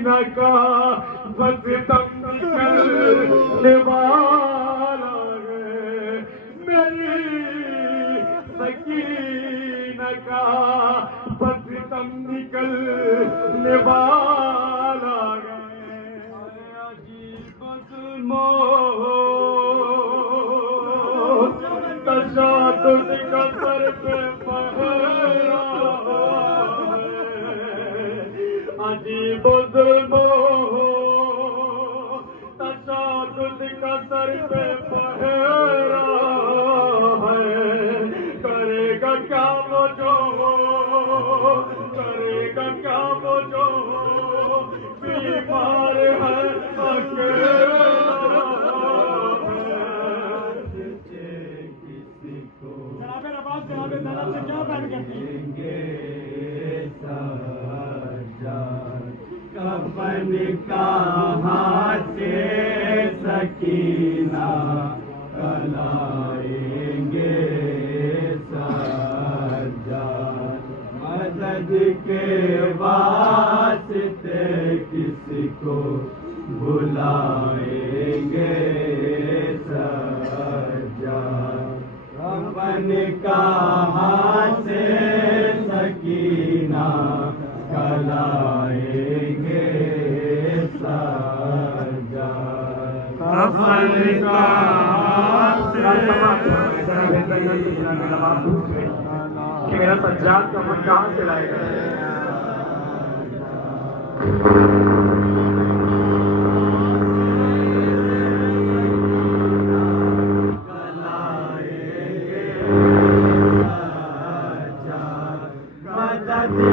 सकीना का बस दम निकलने वाला है। मेरी सकीना का बस दम निकलने वाला है। अजीब तशादुद का सर पे पहरा है। अजीब तशादुद का सर पे पहरा है। करेगा क्या वो जो करेगा क्या वो जो बीमार है अकेला कफन कहाँ से सकीना कलाएंगे सज्जाद। मदद के वास्ते किसको बुलाएंगे सज्जाद। कफन कहाँ से सकीना कलाएंगे सज्जाद। कफन कहाँ से कि मेरा सज्जाद का मन कहाँ से लाएगा।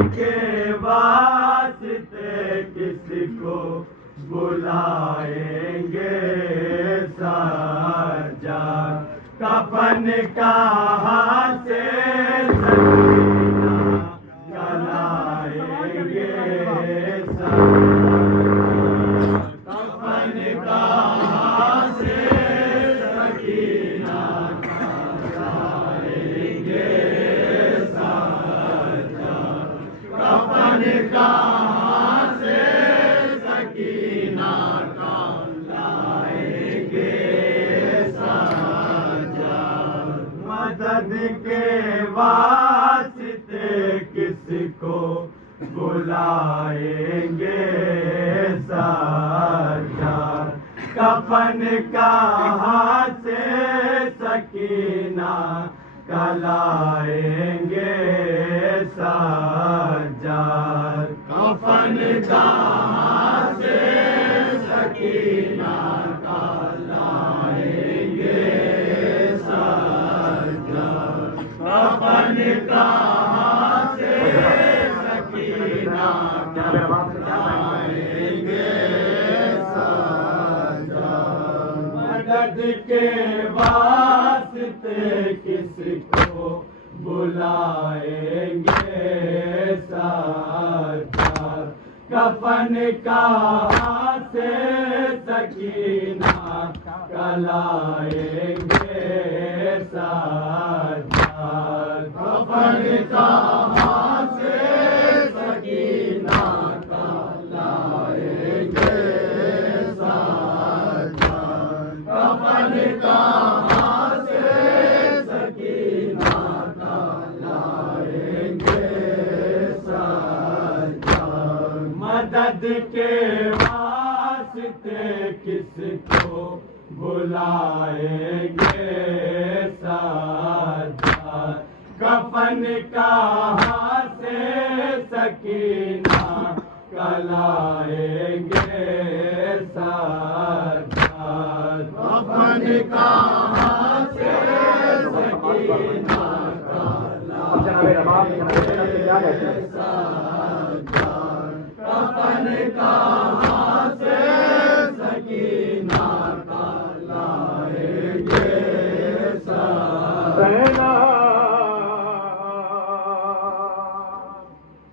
के वास्ते किसको बुलाएंगे सज्जाद। कफन कहाँ से सकीना कलाएंगे सज्जाद। कफन कहाँ से सकीना कलाएंगे कफन कहाँ से सकीना का लाएंगे सज्जाद। मदद के वास्ते किसको बुलाएंगे सज्जाद। कफन कहाँ से सकीना कलाएंगे सज्जाद। कफन कहाँ से सकीना कलाएंगे सज्जाद। कफन कहाँ से सकीना कलाएंगे सज्जाद। मदद के वास्ते किसको बुलाएंगे सज्जाद। कफन कहाँ से सकीना कलाएंगे सज्जाद। कफन कहाँ से सकीना कलाएंगे सज्जाद। कफन कहाँ से सकीना कलाएंगे सज्जाद। मदद के वास्ते किसको बुलाएंगे सज्जाद। कफन कहाँ से सकीना कलाएंगे सज्जाद। कफन कहाँ से सकीना कलाएंगे सज्जाद। कफन कहाँ से सकीना कलाएंगे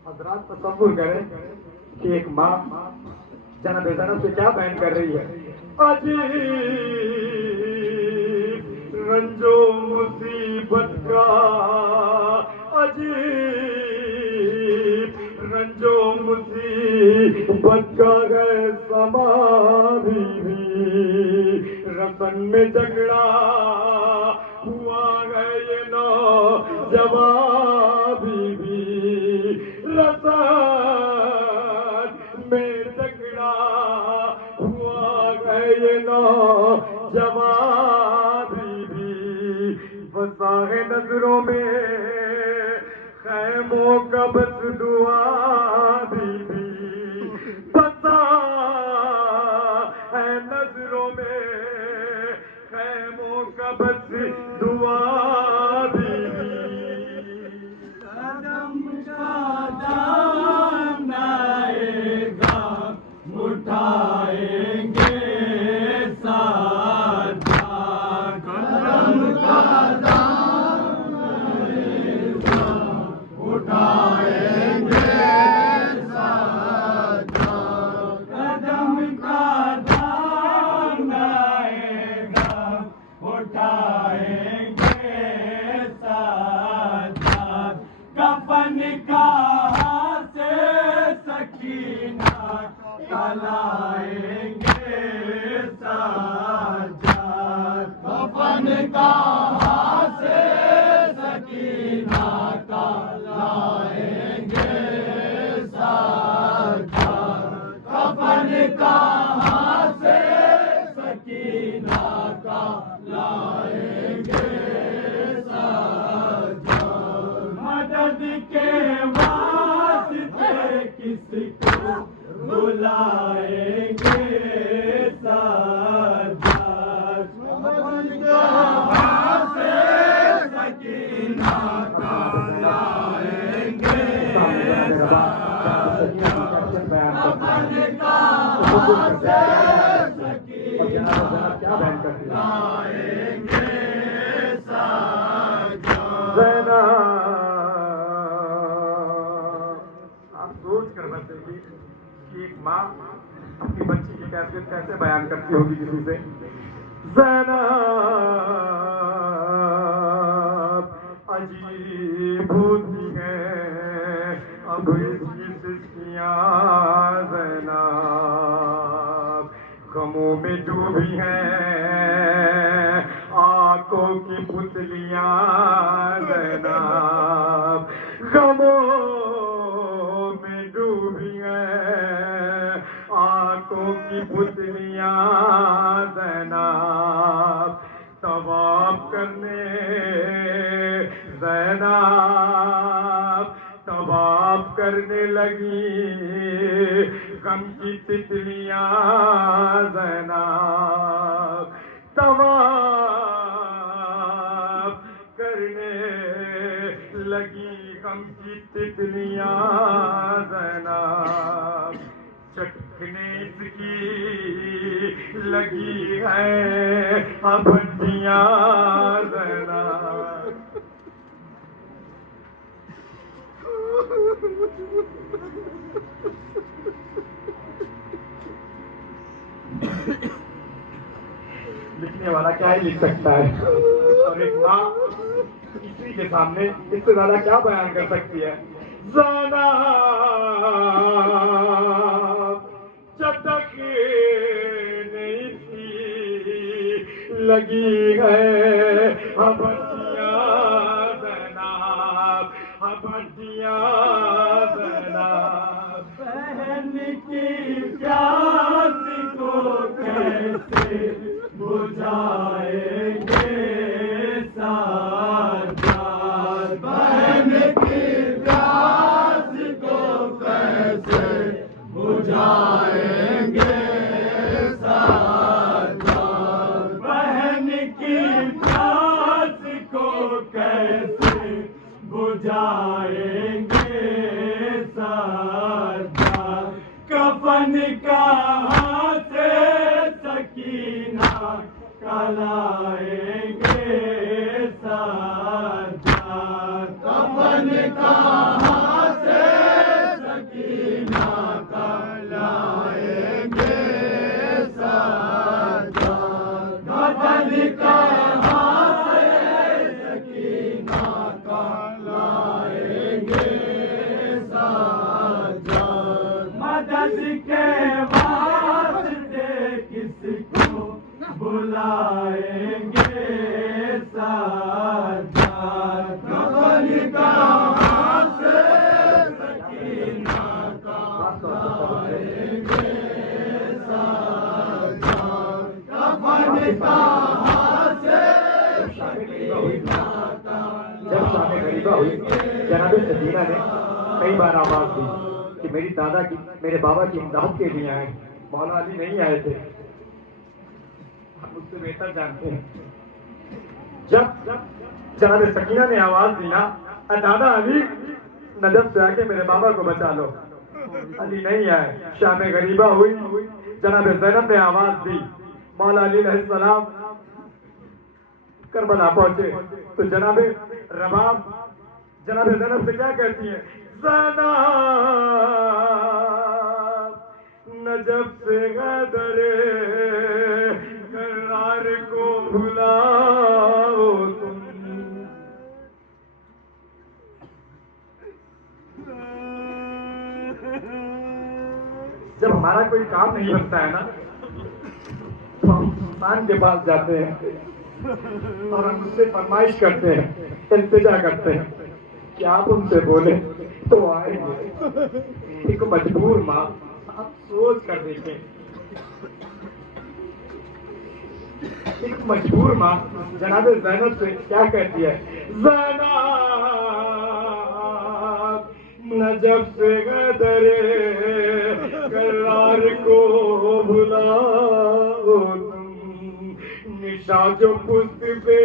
हजरात तसव्वुर करें कि एक माँ जनाब ज़ैनब से क्या बयान कर रही है। अजीब रंजो मुसीबत का अजीब रंजो मुसीबत बच्चा है समा भी रतन में झगड़ा हुआ है ये नौ जवाबी भी रतन में झगड़ा हुआ है ये नौ जवाबी भी बसा है नजरों में खैमों का बस दुआ भी बसा है नजरों में खैमों का बस दुआ भी कदम कदम आएगा उठाएंगे साथ कदम कदम आएगा उठाएंगे साथ कदम कदम आएगा उठाएंगे साथ कफन कहाँ से सकीना लाएंगे साथ कफन कहाँ से सकीना लाएंगे साथ कफन कहाँ से सकीना लाएंगे साथ मदद के वास्ते किसको बुलाएंगे साथ मदद के वास्ते सकीना लाएंगे कफन कहाँ से सकीना लाएंगे साथ आप सोच कर बताइए कि एक माँ अपनी बच्ची की कैफियत कैसे बयान करती होगी किसी से ज़ैनब अजीब होती है अब इसकी सिस्कियाँ ज़ैनब गमों में डूबी हैं आंखों की पुतलियाँ ज़ैनब गमों में डूबी हैं आंखों की पुतलियाँ ज़ैनब तवाफ करने ज़ैनब तवाफ करने लगी गम की तितलियाँ ज़ैनब तवाफ करने लगी गम की तितलियाँ ज़ैनब चटकने इसकी लगी है अब हड्डियाँ ज़ैनब लिखने वाला क्या ही लिख सकता है और एक माँ किसी के सामने इससे ज्यादा क्या बयान कर सकती है चटक नहीं थी लगी है हबसियाँ ज़ैनब हबसियाँ ज़ैनब बहन की प्यास को कैसे बुझाएंगे साथ बहन की प्यास को कैसे बुझाएंगे साथ बहन की प्यास को कैसे बुझाएंगे साथ कफन कहाँ से सकीना लाएंगे साथ कफन कहाँ से सकीना लाएंगे साथ कफन कहाँ से सकीना लाएंगे साथ मदद के बुलाएंगे साजाद, कफन कहाँ से सकीना का लाएंगे साजाद, कफन कहाँ से सकीना का। जब शादी गरीबा हुई, जनाब सकीना ने कई बार आवाज दी कि मेरी दादा की, मेरे बाबा की इमदाद के लिए आए। मौला अली नहीं आए थे, हम उससे बेहतर जानते हैं। जब जनाब सकीना ने आवाज दी ना, दादा अली नजफ से आके मेरे बाबा को बचा लो, अली नहीं आए। शाम गरीबा हुई, जनाब ज़ैनब ने आवाज दी, मौला अली अलैहिस्सलाम करबला पहुंचे तो जनाब रबाब जनाब ज़ैनब से क्या कहती है, ज़ैनब नजफ से गदरे करार को भुलाओ तुम। जब हमारा कोई काम नहीं बनता है ना, तो हम सुल्तान के पास जाते हैं और हम उससे फरमाइश करते हैं, इल्तिजा करते हैं कि आप उनसे बोले तो आएंगे। एक मजबूर माँ, आप सोच कर देखें, एक मजबूर माँ जनाब ज़ैनब से क्या कहती है, ज़ैनब नजफ से गदरे करार को भुलाओ तुम, निशा जो पुष्प पे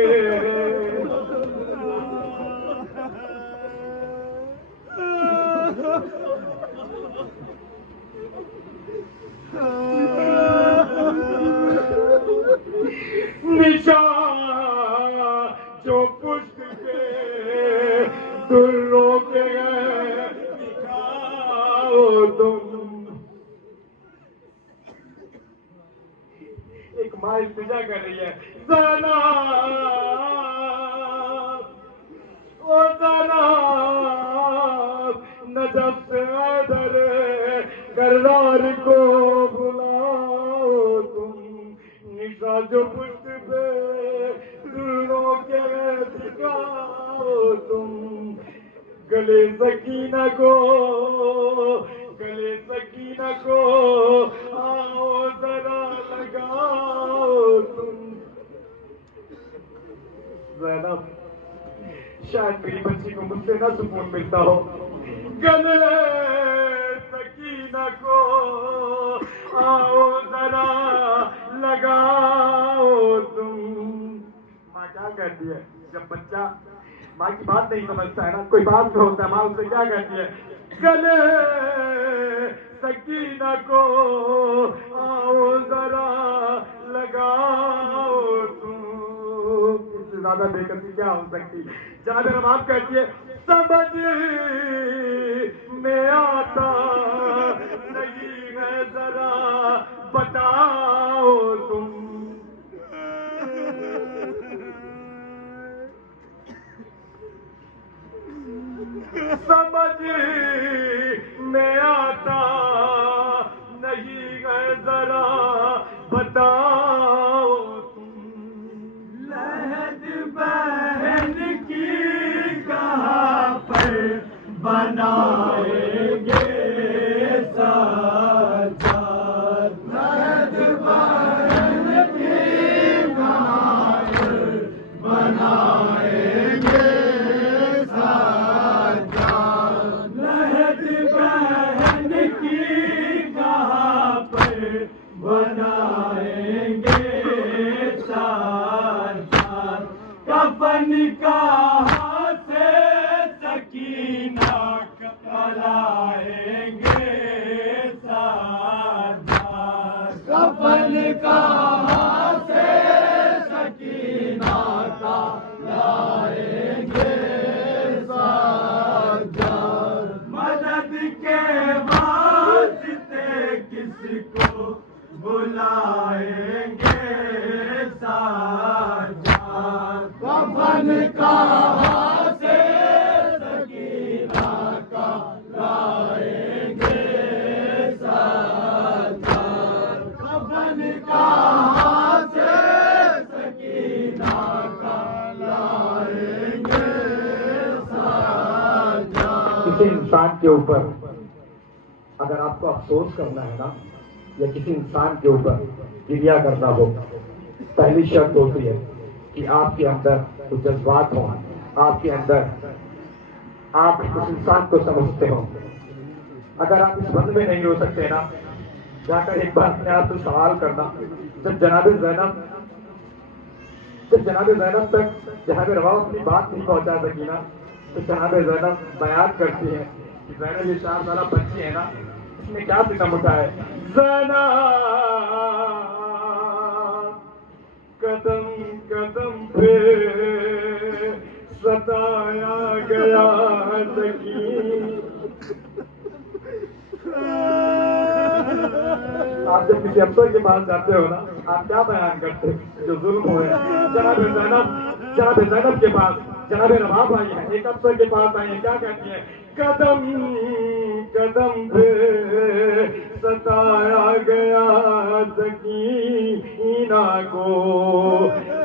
निशा जो पुष्प पे दुर्रों के दिखाओ तुम। एक माँ इल्तिजा कर रही है, ज़ैनब ओ ज़ैनब नजफ से दरे करार को बुलाओ तुम, निशा जो पुष्प पे दुर्रों के दिखाओ तुम। गले सकीना को आओ जरा लगाओ तुम। ज़ैनब शायद मेरी बच्ची को मुझसे ना सुकून मिलता हो, गले सकीना को आओ जरा लगाओ तुम। माँ क्या कहती है, जब बच्चा माँ की बात नहीं समझता है ना, कोई बात में होता है, माँ उससे क्या कहती है, गले सकीना को आओ जरा लगाओ तुम। इससे ज्यादा बेकसी क्या हो सकती। जहाँ मेरा बाप कहती है, समझ में आता नहीं है जरा बताओ तुम। समझ में आता नहीं है जरा बताओ तुम। लहद बहन की कहाँ पर बनाएंगे साजाद, लहद बहन की कहाँ पर बनाएंगे साजाद, लहद बहन की कहाँ पर बनाएंगे साजाद, कफन कहाँ से सकीना का लाएंगे साजाद, कफन कहाँ से सकीना का लाएंगे साजाद, मदद के वास्ते किसको बुलाएंगे साजाद, कफन कहाँ से सकीना का लाएंगे साजाद, कफन कहाँ से किसी इंसान के ऊपर अगर आपको अफसोस करना है ना, या किसी इंसान के ऊपर गिरिया करना हो, पहली शर्त होती है कि आपके अंदर कुछ जज्बात हो, आपके अंदर आप उस इंसान को समझते हो। अगर आप इस बंद में नहीं हो सकते ना, जाकर एक बार अपने आप से सवाल करना, जब जनाब ज़ैनब तक जनाब रवा अपनी बात नहीं पहुंचा सकी ना, तो जनाब ज़ैनब बयान करती है कि ज़ैनब ये 4 साल बच्ची है ना, इसमें क्या सितम उठा है। ज़ैनब कदम कदम पे सताया गया सकी। आप जब किसी अफसर के पास जाते हो ना, आप क्या बयान करते हो जो जुल्म हुए। जनाब ज़ैनब के पास जनाब रबाब आई है, एक अफसर के पास आई है, क्या कहती है, कदम कदम पे सताया गया सकीना को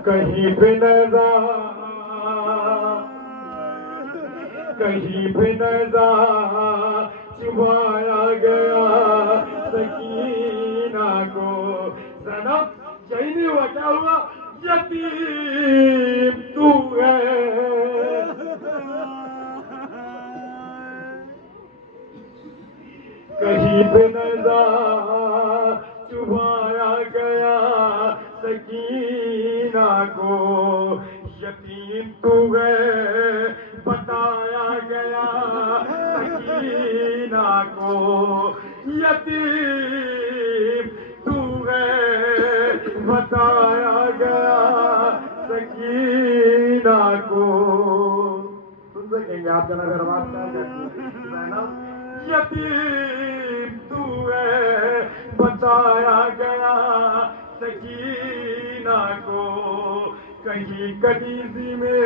कहीं पे नज़ा छुपाया गया सकीना को। ज़ैनब यही नहीं हुआ, क्या हुआ, यतीम तू है। कहीं पे नज़ा छुपाया गया सकीना को, यतीम तू है बताया गया सकीना को, यतीम तू है बताया गया सकीना को। सुन सकेंगे आप जनाब रवाब क्या कहते हैं, यतीम तू है बताया गया सकीना को, कहीं कनीज़ी में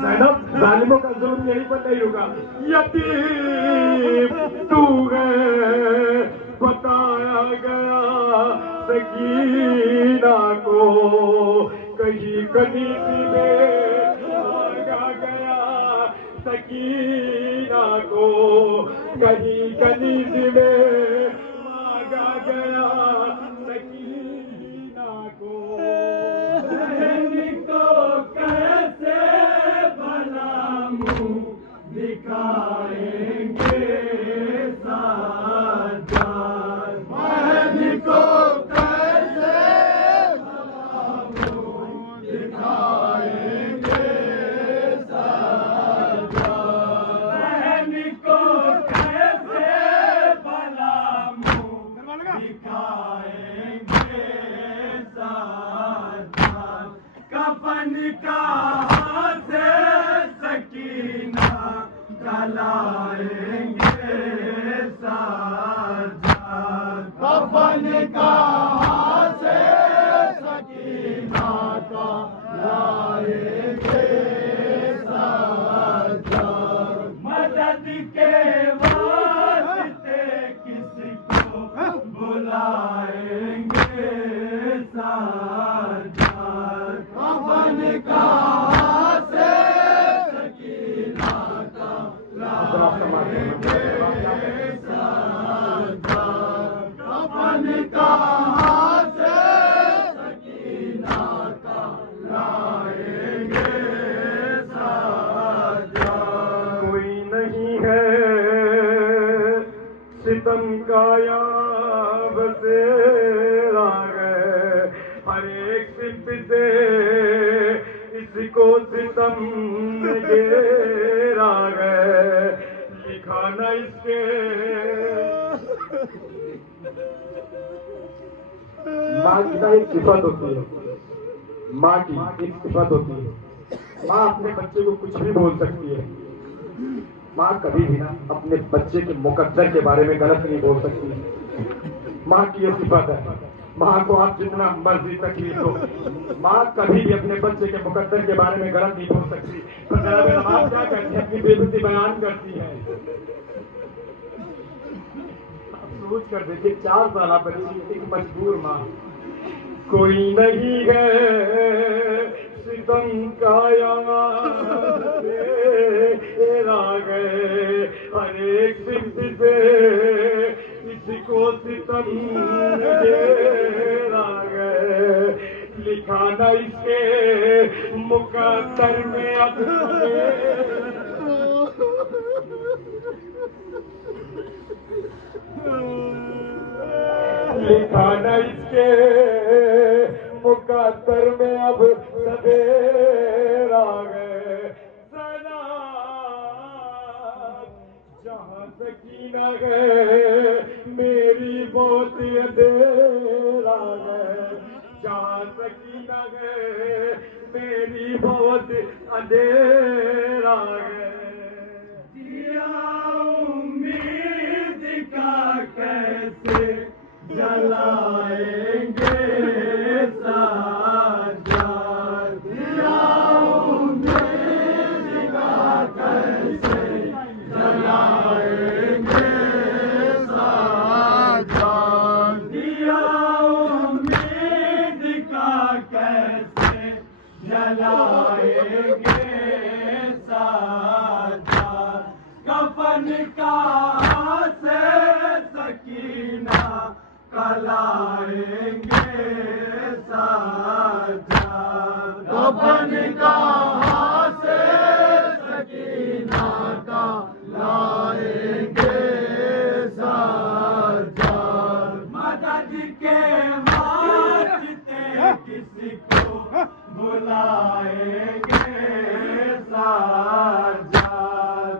ज़ैनब जालिमों का जुल्म यहीं पर नहीं होगा। यतीम तू है बताया गया सकीना को, कहीं कनीज़ी में मांगा गया सकीना को, कहीं कनीज़ी में मांगा गया सकीना को। बहन को कैसे भला मुँह दिखाएंगे साजाद, बहन को कैसे भला मुँह दिखाएंगे साजाद, बहन को कैसे भला मुँह दिखाएंगे साजाद, कफन का से सकीना जलाएंगे साजाद, कफन का से सकीना का लाएंगे साजाद, मदद के वास्ते किसको बुलाएंगे साजाद, कफन का से सकीना का लाएंगे साजाद, कफन का से सकीना का लाएंगे साजाद। कोई नहीं है सितम का याब तेरा है, हर एक सिद्ध से इसको सितम घेरा है, लिखा न इसके माँ की ना एक सिफत होती है, माँ की एक सिफत होती है। माँ अपने बच्चे को कुछ भी बोल सकती है, माँ कभी भी ना अपने बच्चे के मुकद्दर के बारे में गलत नहीं बोल सकती। माँ की ये सिफत है। माँ को आप जितना मर्जी तकलीफ हो, माँ कभी भी अपने बच्चे के मुकद्दर के बारे में गलत नहीं बोल सकती। पर जनाब नवाब क्या करती है, अपनी बेइज्जती बयान करती है। सोच कर देखिए 4 साल बच्ची एक मजबूर माँ, कोई नहीं है सितम का तेरा गए हर एक सिमत से इसको सितम तेरा गए, लिखा न इसके मुकद्दर में अब लिखा न इसके मुकद्दर में अब सवेरा गए, सना जहाँ सकीना गए मेरी बहुत अंधेरा गए, जहाँ सकीना गए मेरी बहुत अंधेरा गए। उम्मीद का कैसे जलाएंगे साजाद, दिया उम्मीद का कैसे जलाएंगे साजाद, दिया उम्मीद का कैसे जलाएंगे साजाद, कफन का से सकीना कलाएंगे साजाद, कफन का से सकीना का लाएंगे साजाद, मदद के वास्ते किसी को बुलाएंगे साजाद,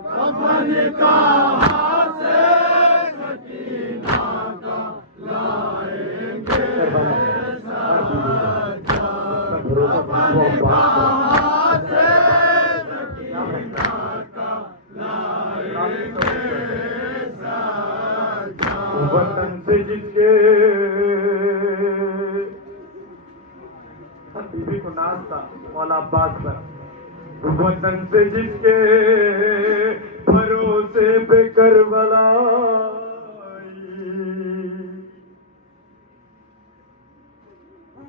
कफन का से सकीना का लाएंगे साजाद, कफन का से सकीना का लाएंगे साजाद, वतन से जिसके बीबी को नाज था मौला अब्बास पर, वतन से जिसके भरोसे पे करबला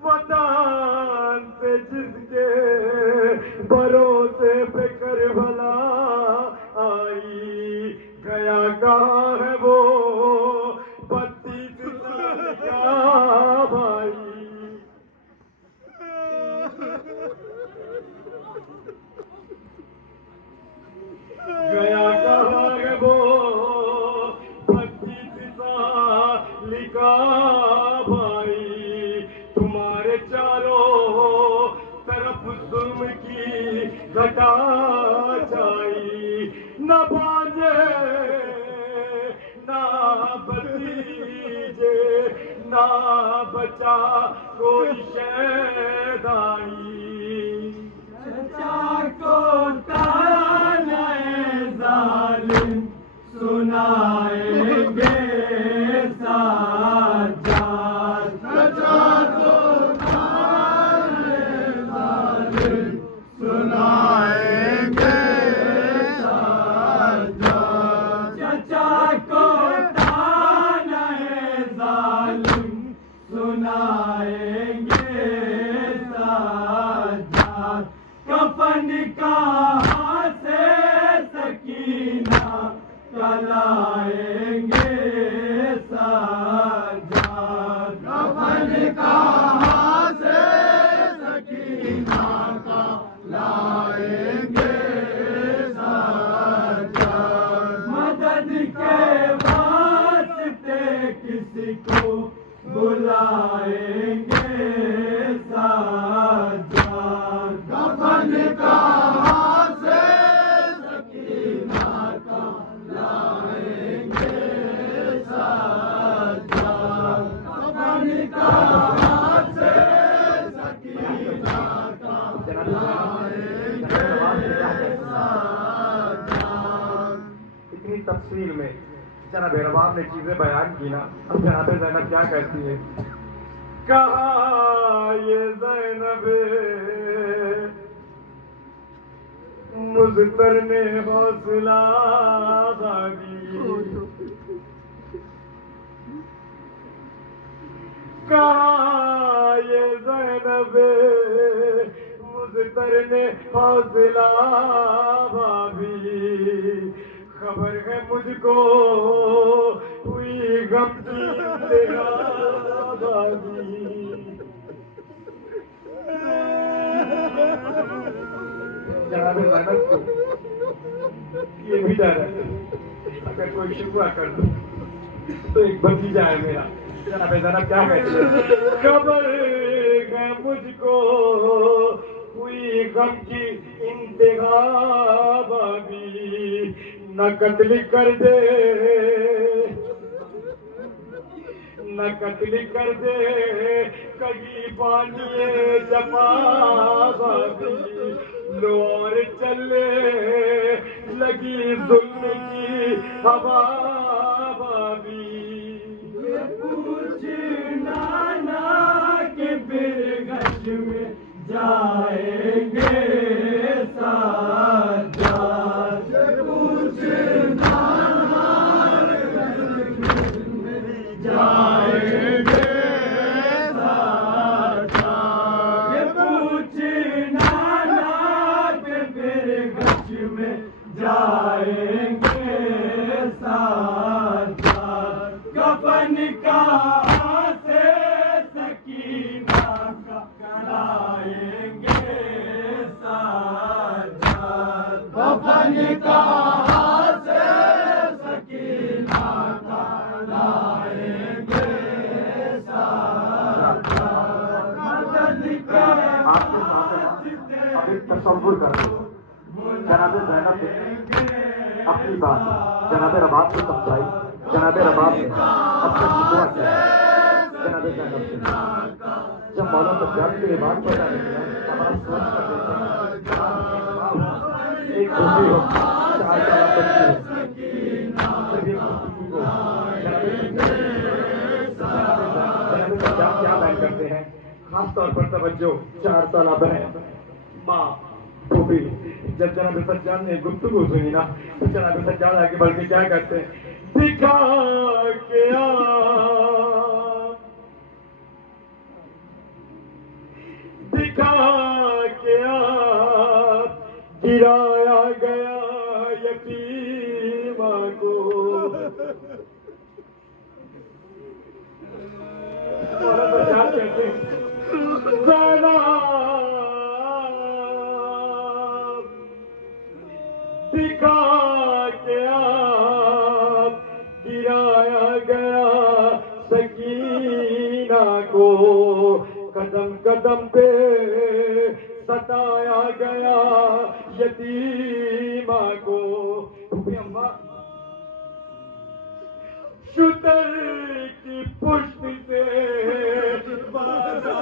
वतन से जिसके भरोसे पे करबला आई, गया कहाँ है वो 32 साल का भाई, गया कहाँ है वो 32 साल का भाई, तुम्हारे चारों तरफ जुल्म की घटा छाई, न भांजे ना भतीजे ना बचा कोई शैदाई, चचा को ताने जालिम सुनाएंगे साजाद, चचा को ताने जालिम सुनाएंगे साजाद, चचा को ताने जालिम सुनाएंगे साजाद, कफन का से सकीना कलाएंगे साजाद, कफन का से सकीना का लाएंगे साजाद, मदद के वास्ते किसी को बुलाएंगे साजाद, कफन का से सकीना का लाएंगे साजाद, कफन का से सकीना का लाएंगे साजाद। इतनी तफसील में जनाब रबाब ने चीजें बयान की ना, अब जनाब ज़ैनब क्या कहती है, कहा ये ज़ैनब मुज़्तर ने हौसला बागी, कहा ये ज़ैनब मुज़्तर ने हौसला भाभी, खबर है मुझको हुई गम की इंतहा भाभी। जनाब ज़ैनब को ये भी डर है अगर कोई शिकवा कर दो तो एक भतीजा है मेरा। जनाब ज़ैनब क्या कहती है? खबर है मुझको हुई गम की इंतहा भाभी, न कत्ल कर दे न कत्ल कर दे कहीं बानिए जपा भाभी, लो और चले लगी जुल्म की हवा भाभी। पूछना ना कि फिर गज में जाएंगे साथ, पूछना जाएंगे साथ, पूछना ना कि फिर गज में जाएंगे साथ, कफन कहाँ से सकीना का कराएंगे साथ, कफन कहाँ से सकीना का लाएंगे साथ, मदद के अभी तसव्वुर कर लो, जनाब ज़ैनब ने अपनी बात जनाब रबाब को समझाई। जनाब रबाब ने अपना शिकवा किया जनाब ज़ैनब से। जब मौला सज्जाद की ये बात पता लगी, हमारा सोच कर देते एक दूसरी हो, चार चार बच्चे हो, फिर भी जनाब सज्जाद क्या बयान करते हैं? खास तौर पर तवज्जो 4 साल बहन माँ भी जब जनाब सज्जाद ने गुफ्तगू सुनी ना, तो जनाब सज्जाद आगे बढ़ के क्या करते हैं? दिखा के गिराया गया यतीमा को, और सज्जाद कहते हैं दिखा के गिराया गया सकीना को, कदम कदम पे सताया गया यतीमा को। अम्मा शुतर की पुष्ट से बांधा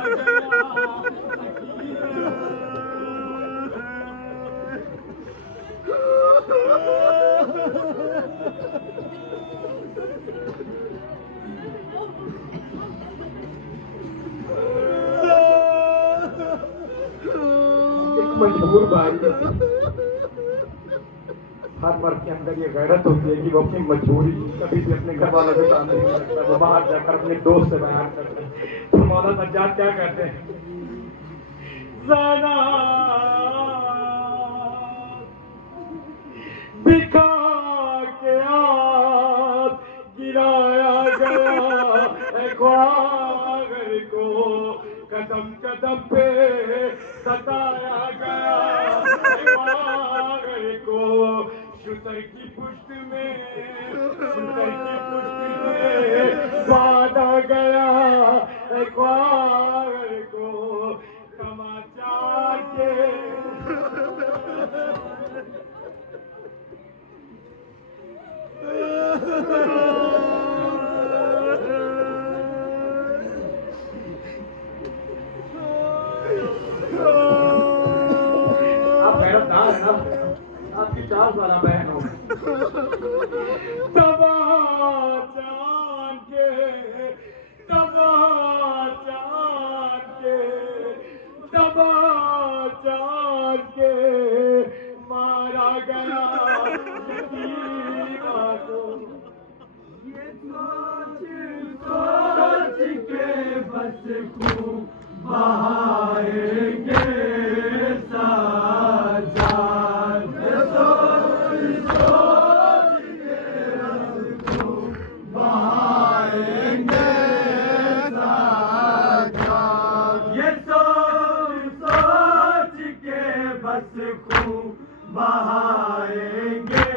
एक मजबूर भाई, हर मर्द के अंदर ये गैरत होती है कि वो अपनी मजबूरी कभी भी अपने घर वालों के सामने नहीं रखता, वो बाहर जाकर अपने दोस्त से बयान करते हैं। तो मौला सज्जाद क्या कहते हैं? दिखा के आप गिराया गया ख्वागर को, कदम कदम पे सताया गया ख्वागर को, शुतर की पुष्ट में बांधा गया ख्वागर को, समाचार के आप गैरतदार है ना, आपकी 4 साल बहन हो। तबा चांद के मारा गया यतीमा को। ये सोच सोच के बस खून बहाएंगे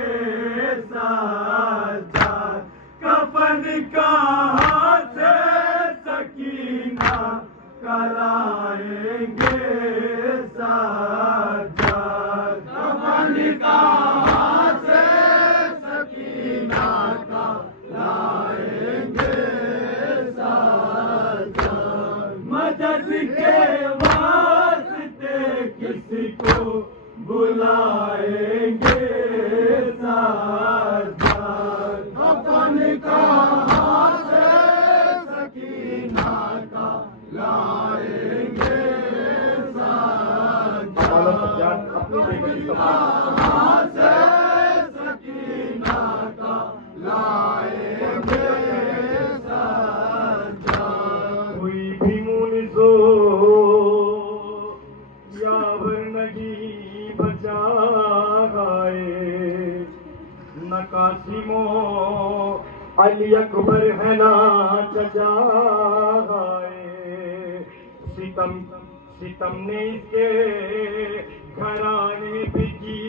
साजाद, कफन कहाँ से सकीना कराएंगे साजाद, कफन कहाँ से सकीना का लाएंगे साजाद, मदद के वास्ते किसी को बुलाएंगे साजाद, कफन कहाँ से सकीना का लाएंगे साजाद, हमारा सज्जाद अपनी बेटी कहाँ से सकीना का लाएंगे साजाद, कोई भी मुनिजो यावर नहीं बचा गाए, न कासिमो अली अकबर है ना चचा गाए, सितम सितम ने इसके घराने पे की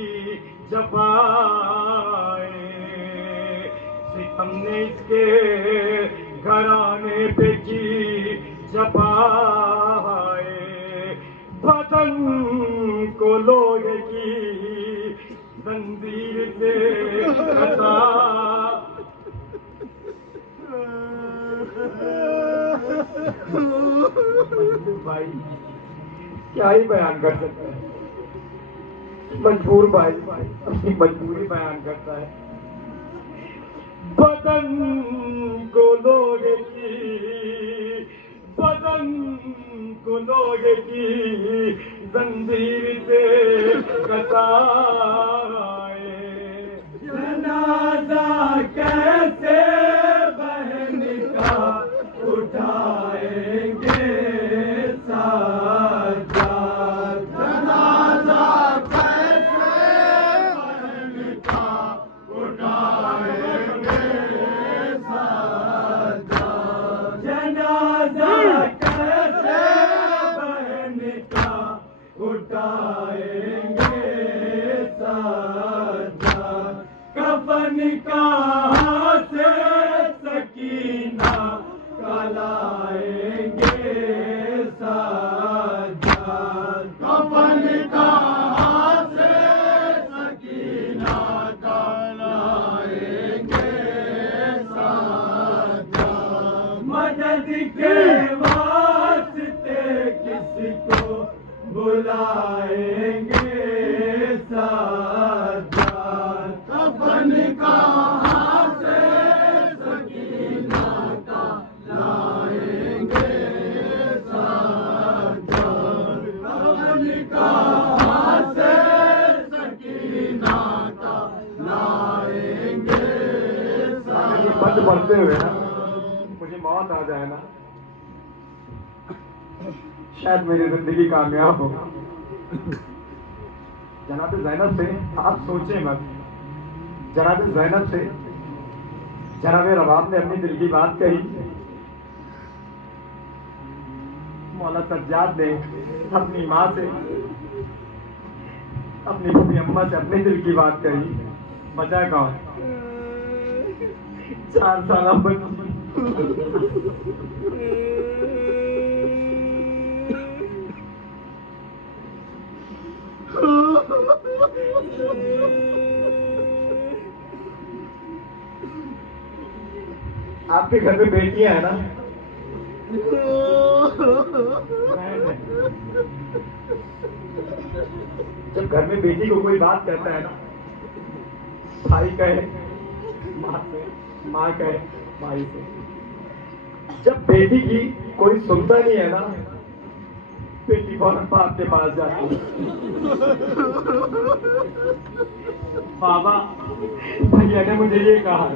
जफाए, सितम ने इसके घराने पे की जफाए, बदन को लोहे की जंजीर से कसा, भाई क्या ही बयान कर सकते हैं, मजबूर भाई अपनी मजबूरी बयान करता है, बदन को लोहे की, बदन को लोहे की जंजीर से कसाए, जनाजा कैसे बहन का उठाएंगे साजाद, जनाजा कैसे बहन का उठाएंगे साजाद, जनाजा कैसे बहन का उठाएंगे साजाद, कफन कहाँ से सकीना का लाएंगे साजाद, कफन कहाँ से सकीना का लाएंगे साजाद, मदद के वास्ते किसको बुलाएंगे साजाद, कफन कहाँ से सकीना का लाएंगे साजाद, कफन कहाँ से सकीना का लाएंगे ये पद पढ़ते हुए ना मुझे मौत आ जाए ना, शायद मेरी जिंदगी कामयाब हो। जनाब ज़ैनब से आप सोचें मत, जनाब ज़ैनब से जनाब रबाब ने अपनी दिल की बात कही, मौला सज्जाद ने अपनी माँ से, अपनी बीबी अम्मा से अपने दिल की बात कही, बचा कौन? 4 साल बच्ची। आपके घर में बेटियां हैं ना? जब घर में बेटी को कोई बात कहता है ना, भाई कहे माँ से, माँ कहे भाई से, जब बेटी की कोई सुनता नहीं है ना, बेटी फौरन बाप के पास जाती है, बाबा भैया ने मुझे ये कहा।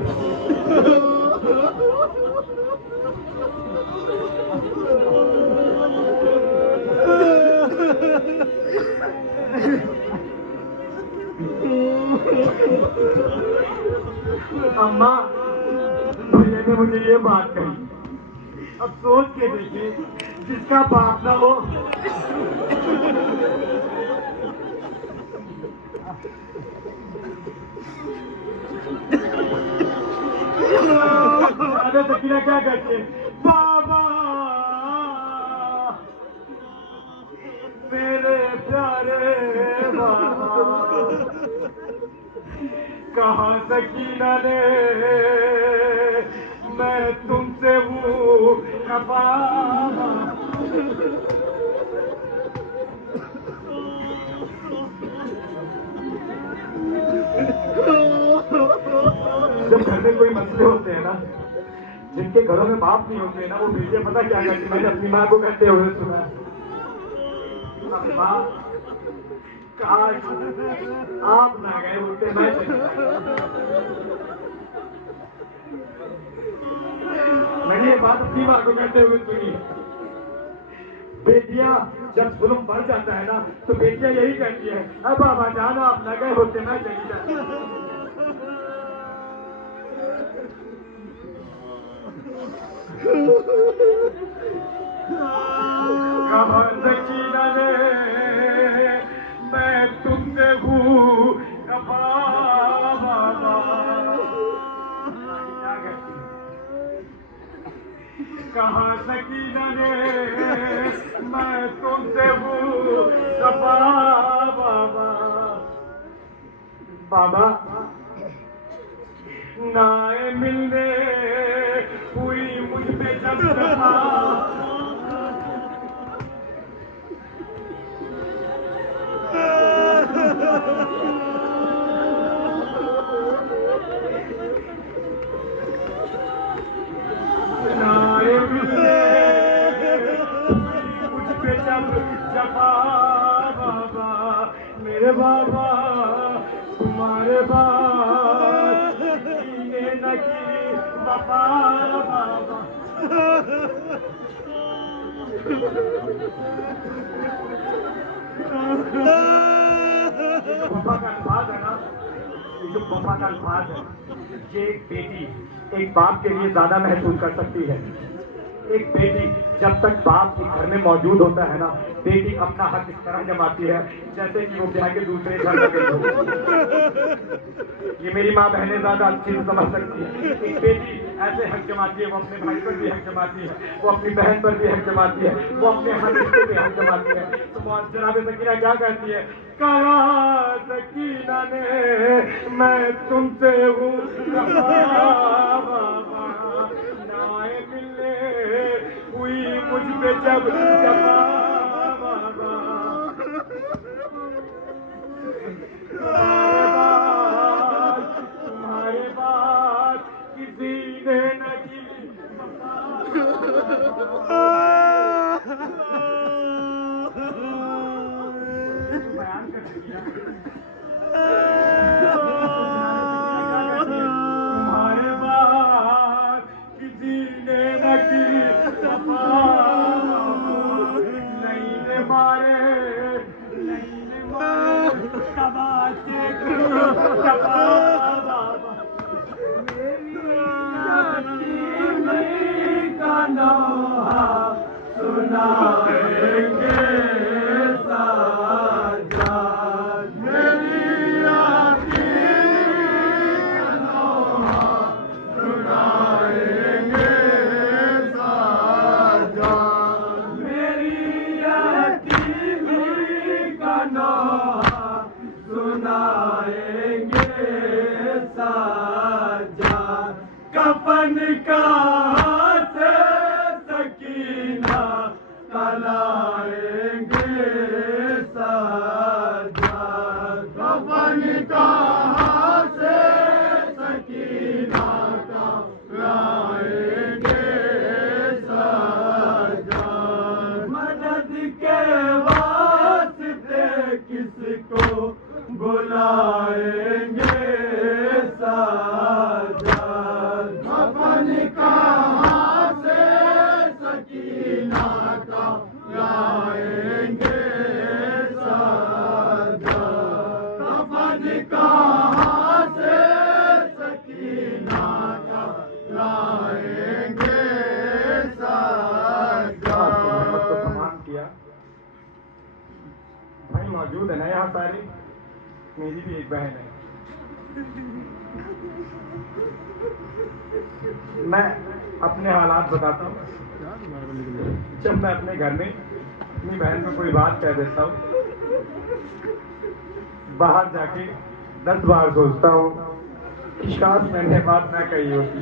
अम्मा भैया ने मुझे ये बात कही, अब सोच के देखिए जिसका बाप ना हो सकीना क्या कहती है? बाबा मेरे प्यारे बाबा, कहा सकीना ने मैं तुमसे हूँ खफा। जब घर में कोई मसले होते हैं ना, जिनके घरों में बाप नहीं होते ना, वो बेटे पता क्या करते? मैंने अपनी माँ को कहते हुए सुना, माँ काश आप ना गए होते मैं चली जाती। मैंने ये बात अपनी माँ को कहते हुए सुनी। बेटियां जब जुल्म बढ़ जाता है ना, तो बेटियां यही कहती है, अब बाबा जाना आप ना गए होते मैं चली जाती। कहा सकीना ने मैं तुमसे हूँ खफा बाबा। कहा सकीना ने मैं तुमसे हूँ खफा बाबा। बाबा नाए मिलने हुई मुझ पे जब जफा। नाए मिलने हुई मुझ पे जब जफा बाबा। मेरे बाबा तुम्हारे बाद जीने न की वफा बाबा। वफा का अल्फाज है ना, ये जो वफा का अल्फाज है, ये एक बेटी एक बाप के लिए ज्यादा महसूस कर सकती है। एक बेटी जब तक बाप के घर में मौजूद होता है ना, बेटी अपना हक इस तरह जमाती है जैसे कि वो ब्याह के दूसरे घर में गई हो। ये मेरी माँ बहनें ज्यादा अच्छी से समझ सकती है। एक बेटी ऐसे हक जमाती है, वो अपने भाई पर भी हक जमाती है, वो अपनी बहन पर भी हक जमाती है, वो अपने हर रिश्ते पे हक जमाती है। तो जनाब सकीना क्या कहती है? कहा सकीना ने मैं तुमसे हूँ नाए मिलने हुई मुझ पे जब जफा बाबा। तुम्हारे बाद किसी ने न की बयान कर दिया। तुम्हारे बाद किसी ने न की सफा। नहीं ने मारे नहीं ने मारे तबाचे सफा बाबा। मेरी का नोहा सुनाएंगे साजा। मेरी आती का नोहा सुनाएंगे साजा। मेरी आती का नोहा सुनाएंगे साजा। कफन कहाँ से सकीना लाएंगे साजा। कफन कहाँ से सकीना का लाएंगे साजा। मदद के वास्ते किसको बुलाएंगे साजा। कफन कहाँ से सकीना का लाएंगे साजा। कफन कहाँ से सकीना का लाएंगे साजा। तो समान किया भाई मौजूद है ना यहाँ सारी, मेरी भी एक बहन है, मैं अपने हालात बताता हूँ। जब मैं अपने घर में अपनी बहन को कोई बात कह देता हूँ, बाहर जाके 10 बार सोचता हूँ कि काश मैंने बात ना कही होती।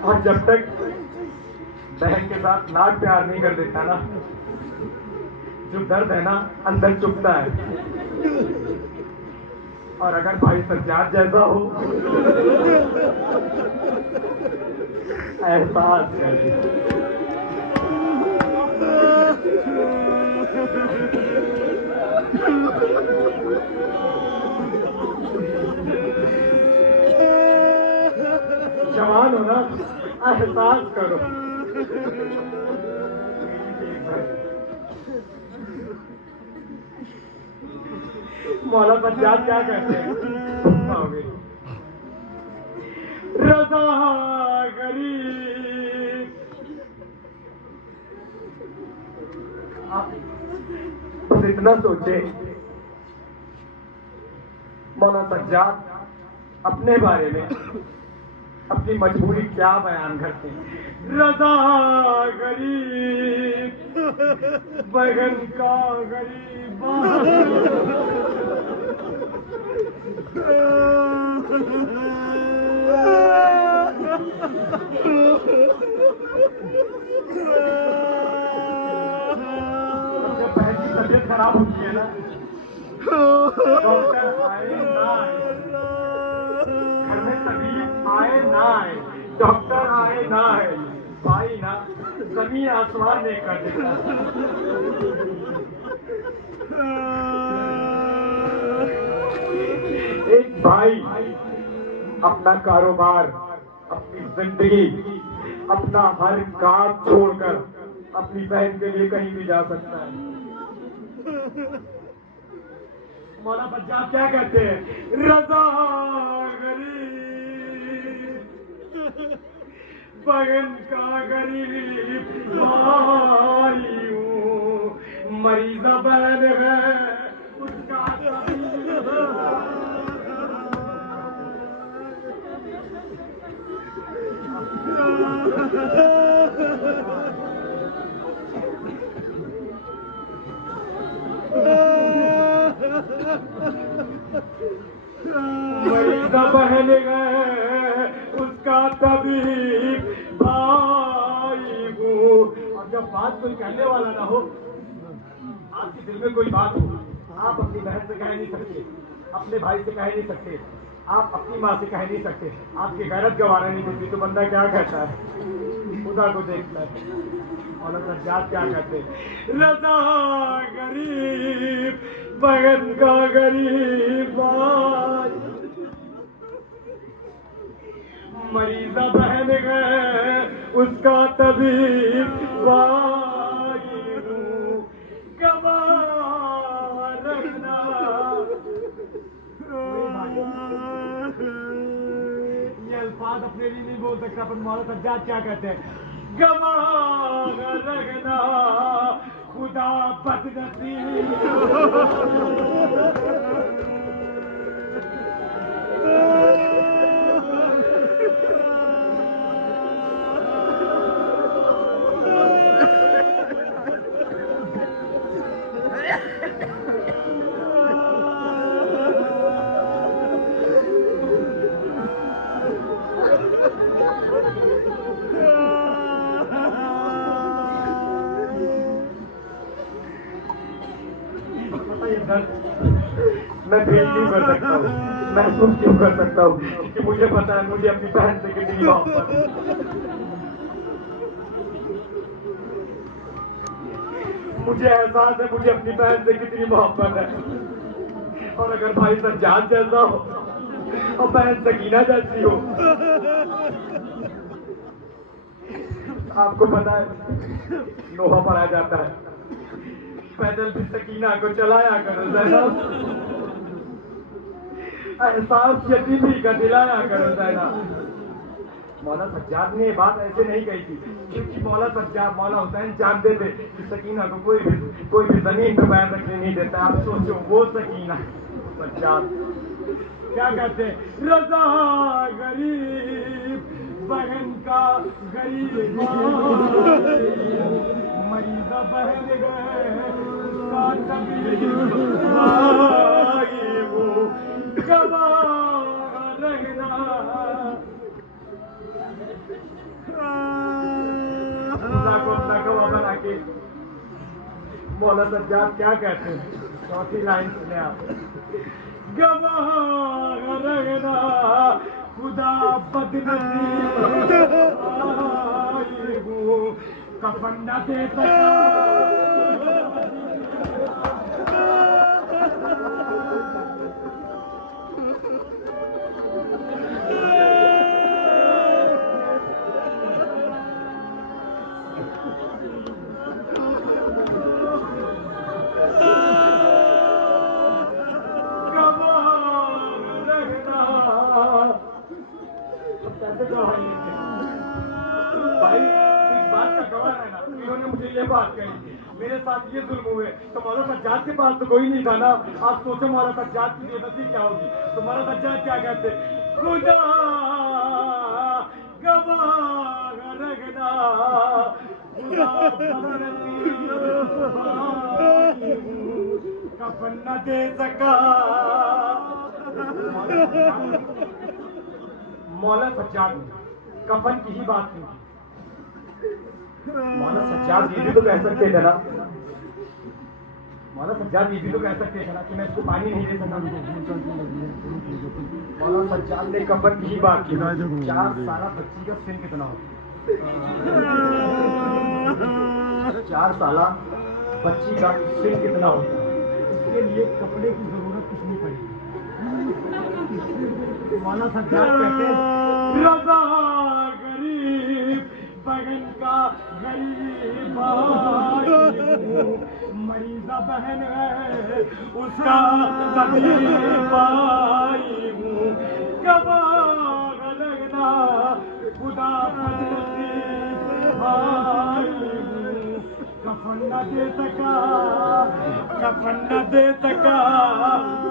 और जब तक बहन के साथ लाड प्यार नहीं कर देता ना, जो दर्द है ना अंदर चुभता है। और अगर भाई सज्जाद जैसा हो, एहसास करे। जवान हो ना, एहसास करो। मौला सज्जाद क्या कहते हैं? रज़ा गरीब, बस इतना सोचे मौला सज्जाद अपने बारे में अपनी मजबूरी क्या बयान करते हैं। रज़ा गरीब, बहन का गरीब, जब बहन की तबीयत खराब होती है ना, डॉक्टर आए ना आए, घर में तबीयत आए ना आए, डॉक्टर आए ना आए, भाई ना जमीन आसमान नहीं कर देता। एक भाई अपना कारोबार, अपनी जिंदगी, अपना हर काम छोड़कर अपनी बहन के लिए कहीं भी जा सकता है। मौला सज्जाद क्या कहते हैं? रज़ा गरीब, बहन का गरीब भाई हूँ, मरीज़ा बहन है उसका मरीज़ा बहन है उसका तबीब भाई हूँ। और जब बात कोई कहने वाला ना हो, आपके दिल में कोई बात हो, आप अपनी बहन से कह नहीं सकते, अपने भाई से कह नहीं सकते, आप अपनी माँ से कह नहीं सकते, आपकी गैरत गवारा नहीं देती, तो बंदा क्या कहता है? खुदा को देखता है। और सज्जाद क्या कहते हैं? रज़ा गरीब, बहन का गरीब भाई, मरीज़ा बहन है उसका तबीब भाई हूँ, गवाह रखना। ये अल्फाज अपने लिए नहीं बोल सकता, पर मौला सज्जाद क्या कहते हैं? गवाह रखना खुदा बदनसीब। मैं फील क्यों कर सकता हूँ, महसूस क्यों कर सकता हूँ? क्योंकि मुझे पता है मुझे अपनी बहन से कितनी मोहब्बत है। मुझे एहसास है मुझे अपनी बहन से कितनी मोहब्बत है। और अगर भाई सज्जाद जैसा हो और बहन सकीना जैसी हो, आपको पता है लोहा पढ़ा जाता है, पैदल भी सकीना को चलाया करो ज़ैनब, एहसास यतीमी का दिलाया करो ज़ैनब। मौला सज्जाद ने ये बात ऐसे नहीं कही थी, क्योंकि मौला हुसैन जानते थे कि सकीना को कोई भी जमीन पर पैर रखने नहीं देता। आप सोचो वो सकीना सज्जाद क्या कहते हैं, रजा गरीब बहन का गरीब मरीजा बहन गए उसका तबीब भाई वो गवा रहना। खुदा को अपना गवाह बना के मौला सज्जाद क्या कहते हैं, चौथी लाइन सुने आप, गवाह रहना खुदा बदनसीब कफन न दे भाई इस बात का गवाह है ना, इन्होंने मुझे ये बात कही, मेरे साथ ये जुल्म हुए, तो मौला सज्जाद के पास तो कोई नहीं था ना। आप सोचो मौला सज्जाद की बेबसी क्या होगी। तो मौला सज्जाद क्या कहते, खुदा गवाह रखना कफन न दे सका। मौला सज्जाद कफन की ही बात की। मौला सज्जाद ये भी तो कह सकते थे ना, मौला सज्जाद ये भी तो कह सकते थे ना कि मैं इसको पानी नहीं दे सकता। मौला सज्जाद ने कफन की ही बात की। 4 साल बच्ची का सिन कितना होता, 4 साल बच्ची का सिन कितना होता है, इसके लिए कपड़े की जरूरत कुछ नहीं पड़ी। मौला सज्जाद कहते हैं रजा गरीब बहन का गरीब मरीजा बहन है उसका तबीब भाई हूँ गवाह लगना खुदा बदनसीब भाई हूँ कफन न दे सका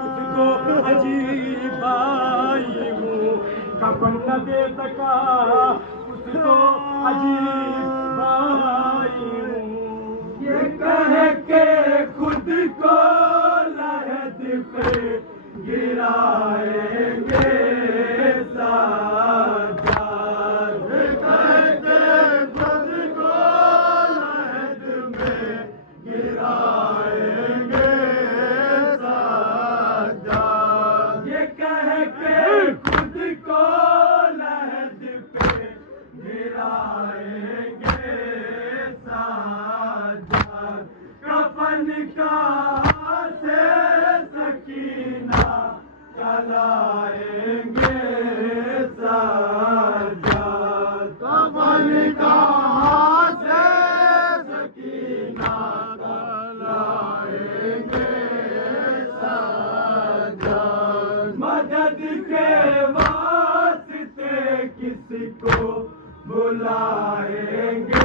उसको अजीब भाई हूँ कफन न दे सका उसको अजीब भाई हूँ। ये कह के खुद को लहद पे गिराएंगे सज्जाद, कह के खुद को लहद में गिराएंगे सज्जाद, ये कह के खुद को लहद पे गिराएंगे सज्जाद, कफन का से सकीना चलाएंगे सज्जाद, कफन का से सकीना चलाएंगे सज्जाद, मदद के वास्ते किसी को बुलाएंगे